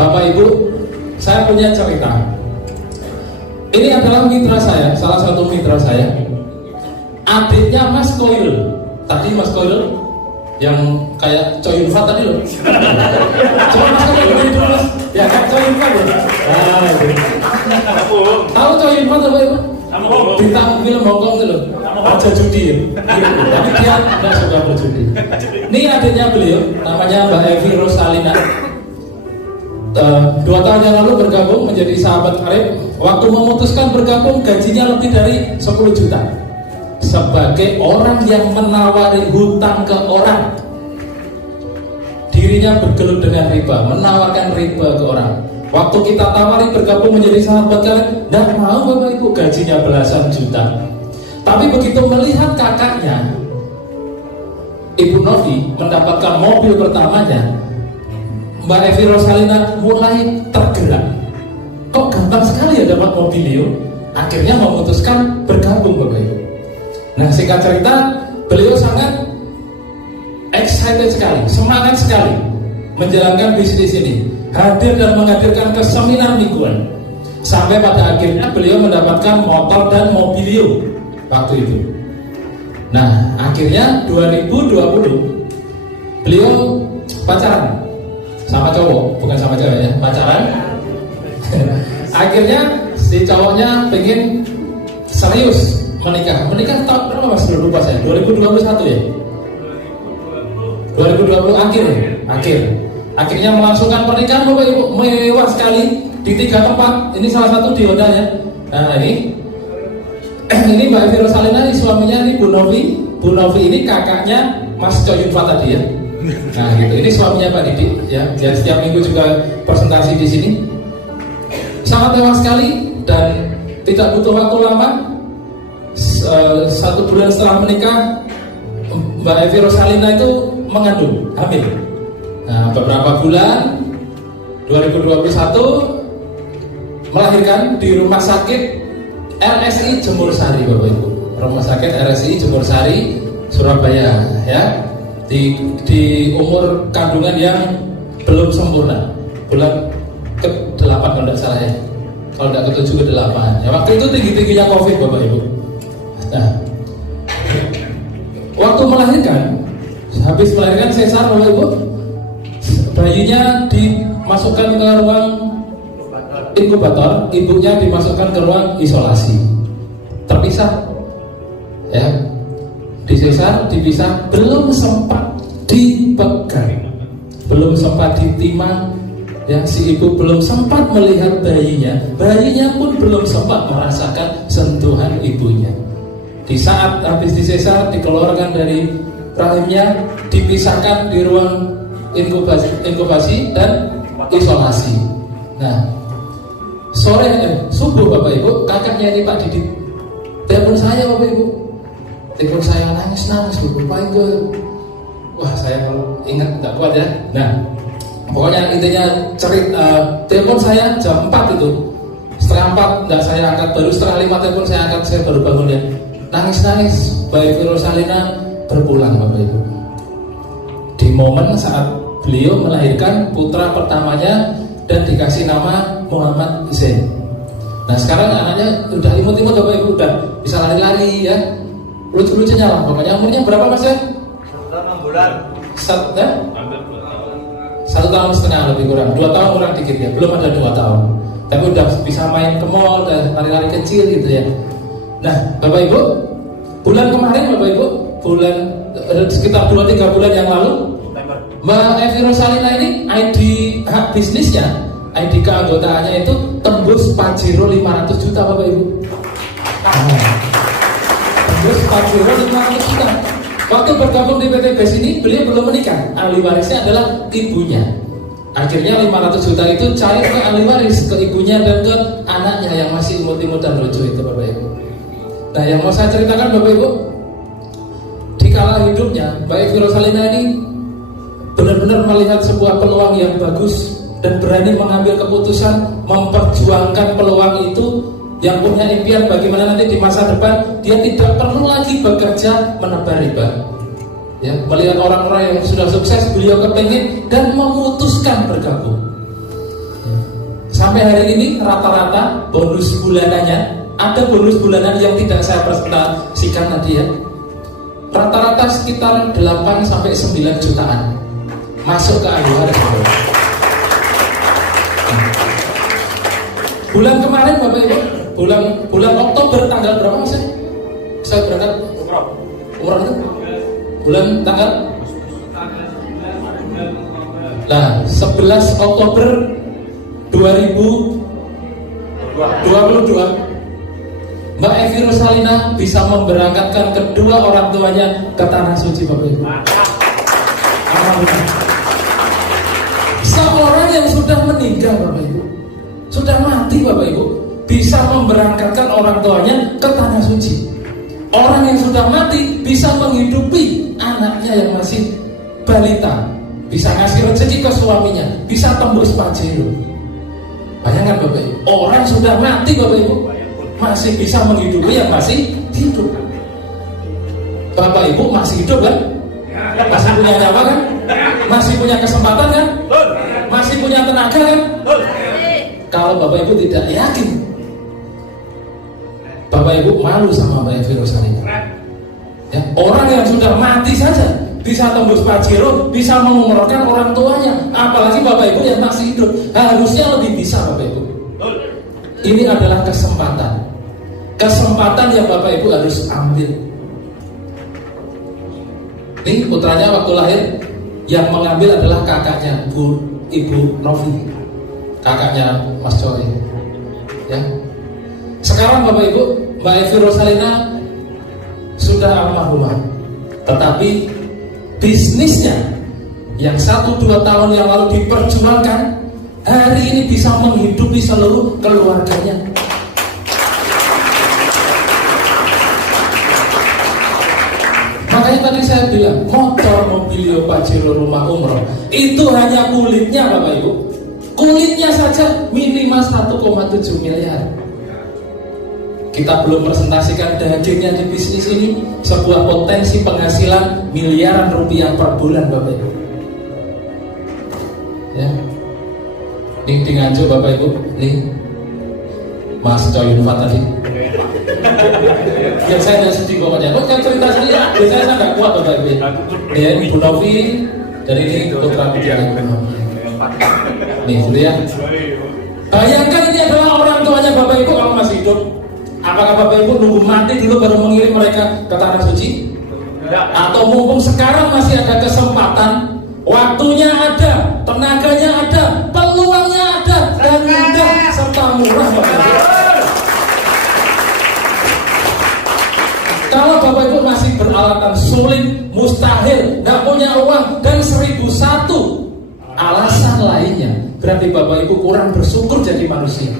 Bapak Ibu, saya punya cerita. Ini adalah mitra saya, salah satu mitra saya. Adiknya Mas Koil. Tadi Mas Koil yang kayak Choi Yun Fat tadi loh. Coba Mas Koil dulu Mas. Ya kan Choi Yun Fat ya. Tahu Choi Yun Fat apa Ibu? Bintang film Hongkong itu loh. Aja judi ya. Tapi dia tidak suka berjudi. Ini adiknya beliau, namanya Mbak Evi Rosalina. 2 tahun yang lalu bergabung menjadi sahabat karib. Waktu memutuskan bergabung, gajinya lebih dari 10 juta. Sebagai orang yang menawari hutang ke orang, dirinya bergelut dengan riba, menawarkan riba ke orang. Waktu kita tawari bergabung menjadi sahabat karib, tidak mau Bapak Ibu, gajinya belasan juta. Tapi begitu melihat kakaknya, Ibu Novi, mendapatkan mobil pertamanya, Mbak Evi Rosalina mulai tergerak. Kok gampang sekali ya dapat mobil Leo? Akhirnya memutuskan bergabung Bapak Ibu. Nah singkat cerita, beliau sangat excited sekali, semangat sekali menjalankan bisnis ini. Hadir dan menghadirkan ke seminar mingguan. Sampai pada akhirnya beliau mendapatkan motor dan mobil Leo waktu itu. Nah akhirnya 2020 beliau pacaran sama cowok, bukan sama cewek ya, pacaran. Akhirnya si cowoknya pengen serius menikah tahun berapa Mas? Lupa saya, 2021 ya? 2020 akhir ya? Akhirnya melangsungkan pernikahan Bapak Ibu, mewah sekali di 3 tempat. Ini salah satu di Honda ya. Nah ini Mbak Evi Rosalina, ini suaminya, ini Bu Novi. Bu Novi ini kakaknya Mas Choi Yun Fat tadi ya. Nah gitu, ini suaminya Pak Didi ya. Dia setiap minggu juga presentasi di sini. Sangat mewah sekali dan tidak butuh waktu lama. 1 bulan setelah menikah, Mbak Evi Rosalina itu mengandung, hamil. Nah beberapa bulan 2021 melahirkan di rumah sakit RSI Jemur Sari Bapak Ibu. Rumah sakit RSI Jemur Sari Surabaya ya. Di umur kandungan yang belum sempurna, bulan ke-8 kalau tidak salah ya, kalau tidak ke-7 ke-8 ya, waktu itu tinggi-tingginya COVID Bapak Ibu. Nah waktu melahirkan, habis melahirkan sesar Bapak Ibu, bayinya dimasukkan ke ruang inkubator, ibunya dimasukkan ke ruang isolasi, terpisah ya. Di sesar dipisah, belum sempat dipegang, belum sempat ditimang ya, si ibu belum sempat melihat bayinya pun belum sempat merasakan sentuhan ibunya. Di saat habis di sesar, dikeluarkan dari rahimnya, dipisahkan di ruang inkubasi dan isolasi. Nah subuh Bapak Ibu, kakaknya ini Pak Didi telepon saya Bapak Ibu. Telepon saya nangis Bapak Ibu. Wah saya kalau ingat tidak kuat ya. Nah pokoknya intinya telepon saya jam 4 itu. Setengah 4 tidak saya angkat, baru setengah 5 telepon saya angkat, saya baru bangun ya. Nangis Mbak Evi Rosalina berpulang Bapak Ibu. Di momen saat beliau melahirkan putra pertamanya dan dikasih nama Muhammad Zain. Nah sekarang anaknya udah imut-imut Bapak Ibu, udah bisa lari-lari ya. Lucu-lucunya lah pokoknya. Umurnya berapa Mas ya? 6 bulan. 1 tahun setengah lebih kurang, 2 tahun kurang dikit ya, belum ada 2 tahun. Tapi udah bisa main ke mall, udah lari-lari kecil gitu ya. Nah Bapak Ibu, bulan kemarin Bapak Ibu, sekitar 2-3 bulan yang lalu, Mbak Evi Rosalina ini ID hak bisnisnya, ID keanggotaannya itu tembus Pajero 500 juta Bapak Ibu. Tembus Pajero 500 juta. Waktu bergabung di PT BES ini, beliau belum menikah. Ahli warisnya adalah ibunya. Akhirnya 500 juta itu cair ke ahli waris, ke ibunya dan ke anaknya yang masih imut-imut dan lucu itu Bapak Ibu. Nah yang mau saya ceritakan Bapak Ibu, di kala hidupnya Mbak Evi Rosalina ini benar-benar melihat sebuah peluang yang bagus dan berani mengambil keputusan memperjuangkan peluang itu, yang punya impian bagaimana nanti di masa depan dia tidak perlu lagi bekerja menebar riba ya. Melihat orang-orang yang sudah sukses, beliau kepingin dan memutuskan bergabung. Sampai hari ini rata-rata bonus bulanannya, ada bonus bulanan yang tidak saya presentasikan tadi ya, rata-rata sekitar 8 sampai 9 jutaan masuk ke AWR. Bulan kemarin Bapak Ibu, bulan Oktober tanggal berapa Mas? Saya berangkat umroh itu bulan tanggal 11 Oktober 2022 Mbak Evi Rosalina bisa memberangkatkan kedua orang tuanya ke Tanah Suci Bapak Ibu. Seorang yang sudah meninggal Bapak Ibu, sudah mati Bapak Ibu, bisa memberangkatkan orang tuanya ke Tanah Suci. Orang yang sudah mati bisa menghidupi anaknya yang masih balita, bisa ngasih rezeki ke suaminya, bisa tembus Pajero. Bayangkan Bapak Ibu, orang sudah mati Bapak Ibu masih bisa menghidupi yang masih hidup. Bapak Ibu masih hidup kan? Masih punya nyawa kan? Masih punya kesempatan kan? Masih punya tenaga kan? Kalau Bapak Ibu tidak yakin, Bapak Ibu malu sama Mbak Evi Rosalina ya, orang yang sudah mati saja bisa tembus Pajero, bisa mengumrohkan orang tuanya, apalagi Bapak Ibu yang masih hidup. Harusnya lebih bisa Bapak Ibu. Ini adalah kesempatan yang Bapak Ibu harus ambil. Ini putranya waktu lahir yang mengambil adalah kakaknya Ibu Novi, kakaknya Mas Coy ya. Sekarang Bapak Ibu, Mbak Evi Rosalina sudah almarhumah, tetapi bisnisnya yang 1-2 tahun yang lalu diperjuangkan, hari ini bisa menghidupi seluruh keluarganya. Makanya tadi saya bilang, motor, mobil, Pajero, rumah, umroh, itu hanya kulitnya Bapak Ibu. Kulitnya saja minimal 1,7 miliar. Kita belum presentasikan dagingnya di bisnis ini, sebuah potensi penghasilan miliaran rupiah per bulan Bapak Ibu ya. Ini di Nganjuk Bapak Ibu, nih Mas Coy Yunfat tadi ya, saya tidak sedih pokoknya. Kok saya cerita sendiri, biasanya saya nggak kuat Bapak Ibu ya. Ibu Novi, dari ini putra putri nih dulu ya. Bayangkan ini adalah orang tuanya Bapak Ibu kalau masih hidup. Apakah Bapak Ibu nunggu mati dulu baru mengirim mereka ke Tanah Suci? Atau mumpung sekarang masih ada kesempatan, waktunya ada, tenaganya ada, peluangnya ada, dan mudah serta murah Bapak Ibu. Kalau Bapak Ibu masih beralasan sulit, mustahil, gak punya uang, dan 1001 alasan lainnya, berarti Bapak Ibu kurang bersyukur jadi manusia.